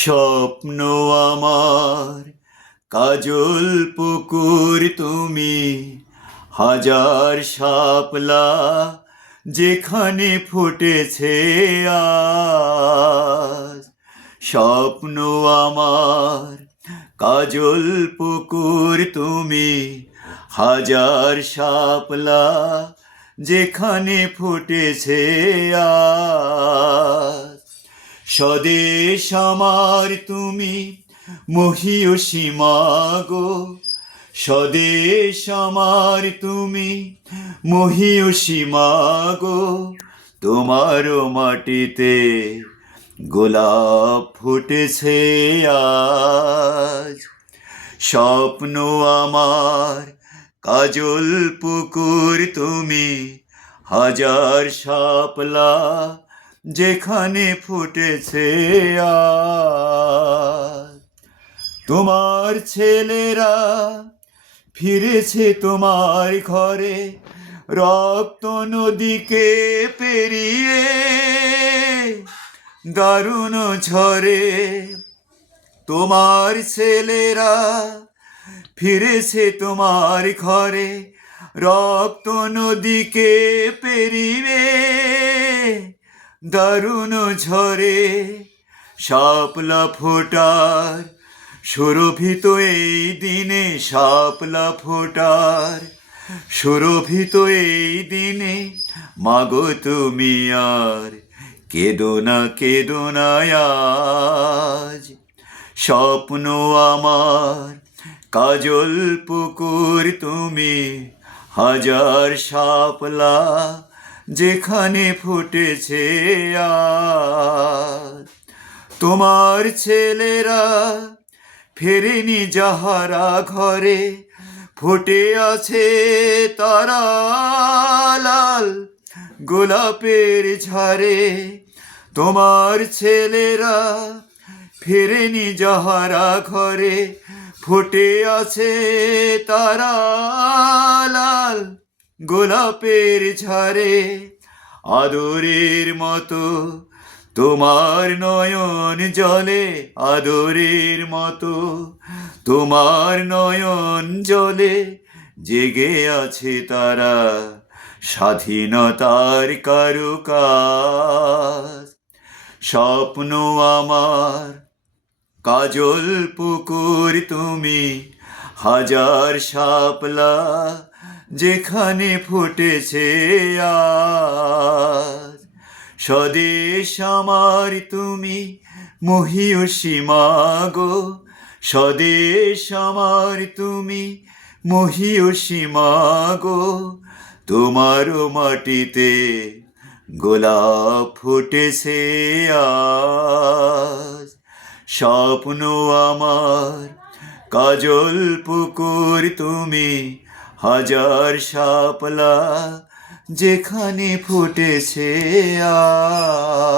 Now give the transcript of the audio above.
স্বপ্ন আমার কাজল পুকুর তুমি, হাজার শাপলা যেখানে ফুটেছে আজ। স্বপ্ন আমার কাজল পুকুর তুমি, হাজার শাপলা যেখানে ফুটেছে আজ। স্বদেশ আমার তুমি মহীয়সী মাগো, স্বদেশ আমার তুমি মহীয়সী মাগো। তোমার মাটিতে গোলাপ ফুটেছে আজ। স্বপ্ন আমার কাজল পুকুর তুমি, হাজার শাপলা যেখানে ফুটেছে আজ। তোমার ছেলেরা ফিরেছে তোমার ঘরে, রক্ত নদীকে পেরিয়ে দারুণ ঝড়ে। তোমার ছেলেরা ফিরেছে তোমার ঘরে, রক্ত নদীকে পেরিয়ে দারুণ ঝড়ে। শাপলা ফোটার সুরভিত এই দিনে, শাপলা ফোটার সুরভিত এই দিনে, মাগো তুমি আর কেঁদো না আজ। স্বপ্ন আমার কাজল পুকুর তুমি, হাজার শাপলা যেখানে ফুটেছে আজ। তোমার ছেলেরা ফেরেনি যাহারা ঘরে, ফুটে আছে তারা লাল গোলাপের ঝাড়ে। তোমার ছেলেরা ফেরেনি যাহারা ঘরে, ফুটে আছে তারা লাল গোলাপের ঝাড়ে। আদরের মতো তোমার নয়ন জলে, আদরের মতো তোমার নয়ন জলে, জেগে আছে তারা স্বাধীনতার কারুকাজ। স্বপ্ন আমার কাজল পুকুর তুমি, হাজার শাপলা যেখানে ফুটেছে আজ। স্বদেশ আমার তুমি মহীয়সী মাগো, স্বদেশ আমার তুমি মহীয়সী মাগো। তোমার মাটিতে গোলাপ ফুটেছে আজ। স্বপ্ন আমার কাজল পুকুর তুমি, হাজার শাপলা যেখানে ফুটেছে আজ।